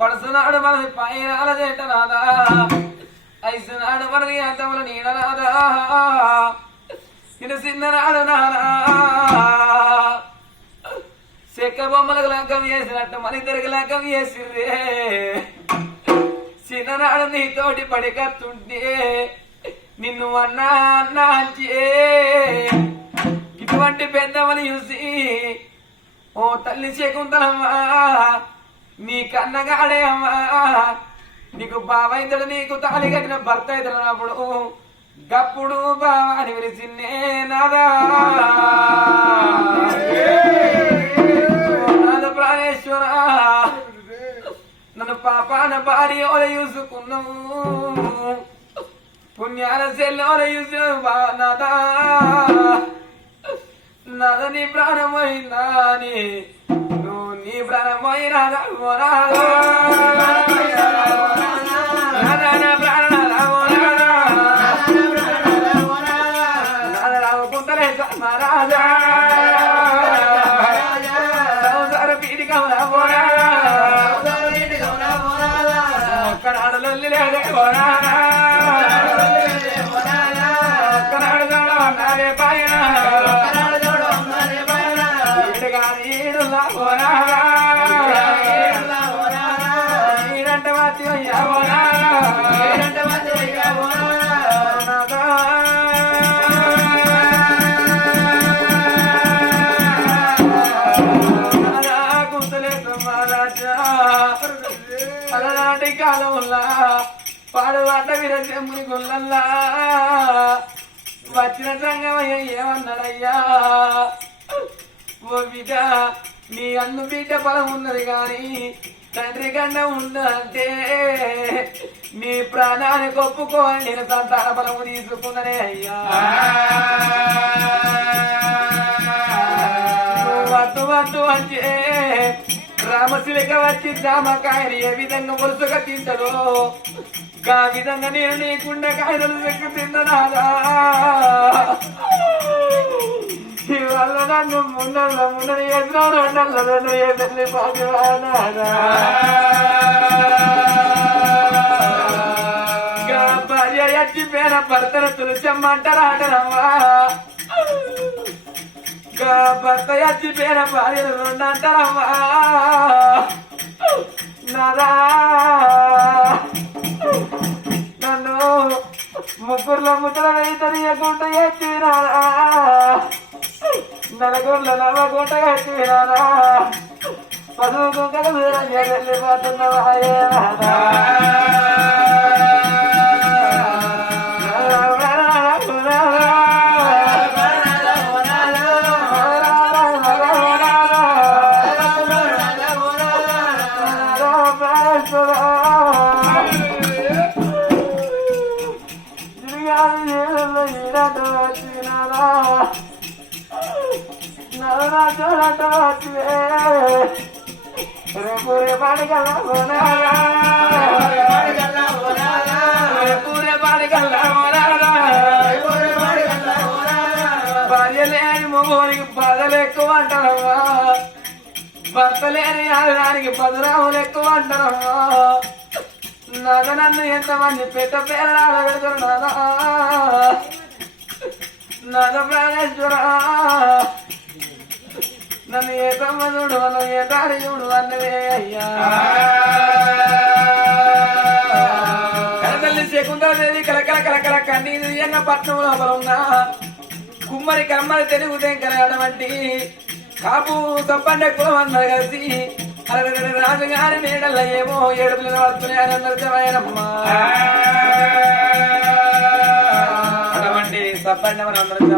పడుతున్నాడు మనది పైన చేట రాదా. ఐసునాడు మనది అంతముల నీడ రాదా. ఇది చిన్ననాడు నానా. చెక్క బొమ్మలకు లంకం చేసినట్టు మన ఇద్దరికి లంకం చేసిర్రే. చిన్ననాడు నీతోటి పడికత్తుంటే నిన్ను అన్నా అన్నా ఇటువంటి పెద్దమని చూసి ఓ తల్లి శకుంతలమ్మా నీ కన్నగాడే అమ్మా నీకు బావైతడు నీకు తాళి కట్టిన భర్త అవుతున్నప్పుడు గప్పుడు బావ అని విరిసిందే నాదా. ప్రాణేశ్వర. నన్ను పాపాన భార్య ఓల చూసుకున్నావు పుణ్యాల సెల్లోల చూసు నాదా. నీ ప్రాణమైందా అని నువ్వు నీ ప్రాణమైనా మహారాజా అలనాటి కాలంలా పాడువాట విరచెమ్ముని గుల్లల్లా వచ్చిన సంగమయ్య ఏమన్నాడయ్యా? ఓ బిడ్డ నీ అన్ను బిడ్డ బలం ఉన్నది కానీ తండ్రి కన్నా ఉందంటే నీ ప్రాణాన్ని కొప్పుకో నేను సంతాన బలము తీసుకున్ననే అయ్యా. వద్దు వద్దు అంటే రామశిలిక వచ్చి జామకాయని ఏ విధంగా వరుసగా తింటదో ఆ విధంగా నేను నీకుండా కాయలు లెక్క తిన్ననాదా నన్ను ముండల్ల ముండని ఎదురు రెండల్ల నన్ను ఎదుర్ని పాటివానాదా గా భార్య ఎత్తిపోయిన భర్తను తులసమ్మంటారాటనమ్మా గా భర్త ఎత్తిపోయిన భార్యను రెండంటారమ్మా. నారా నన్ను ముగ్గురులో ముద్ర వేయకుండా ఎత్తినారా నలుగురులో నవ్వకుండా కట్టినారా పదువు కుంకలు దూరం వెళ్ళిపోతున్నవా పూరే పాడిగల్ల పూరే పాడిగల్ల భార్య లేని మొగోనికి బాధలు ఎక్కువ అంటారమ్మా భర్త లేని ఆడడానికి పదరాములు ఎక్కువ అంటారమ్మా నగ నన్ను ఎంతమంది పెద్ద పేరు ఆడబెడతారు నాదా నగ ప్రాణేశ్వర నన్ను ఏ తమ్మ చూడు నన్ను ఏ దారి చూడు అన్నవే అయ్యా. కనతల్లి శకుంతలదేవి కలకల కలకల కన్నీరు ఎన్న పట్నం లోపల ఉన్న కుమ్మరి కమ్మరి తెలుగు తెంకరడం కాపు తప్పండి ఎక్కువ అందరు కలిసి అరవై రాజుగారి నీడల్ల ఏమో ఏడుపులు వస్తున్నాయనమ్మా అటువంటి సప్పండి మన అందరం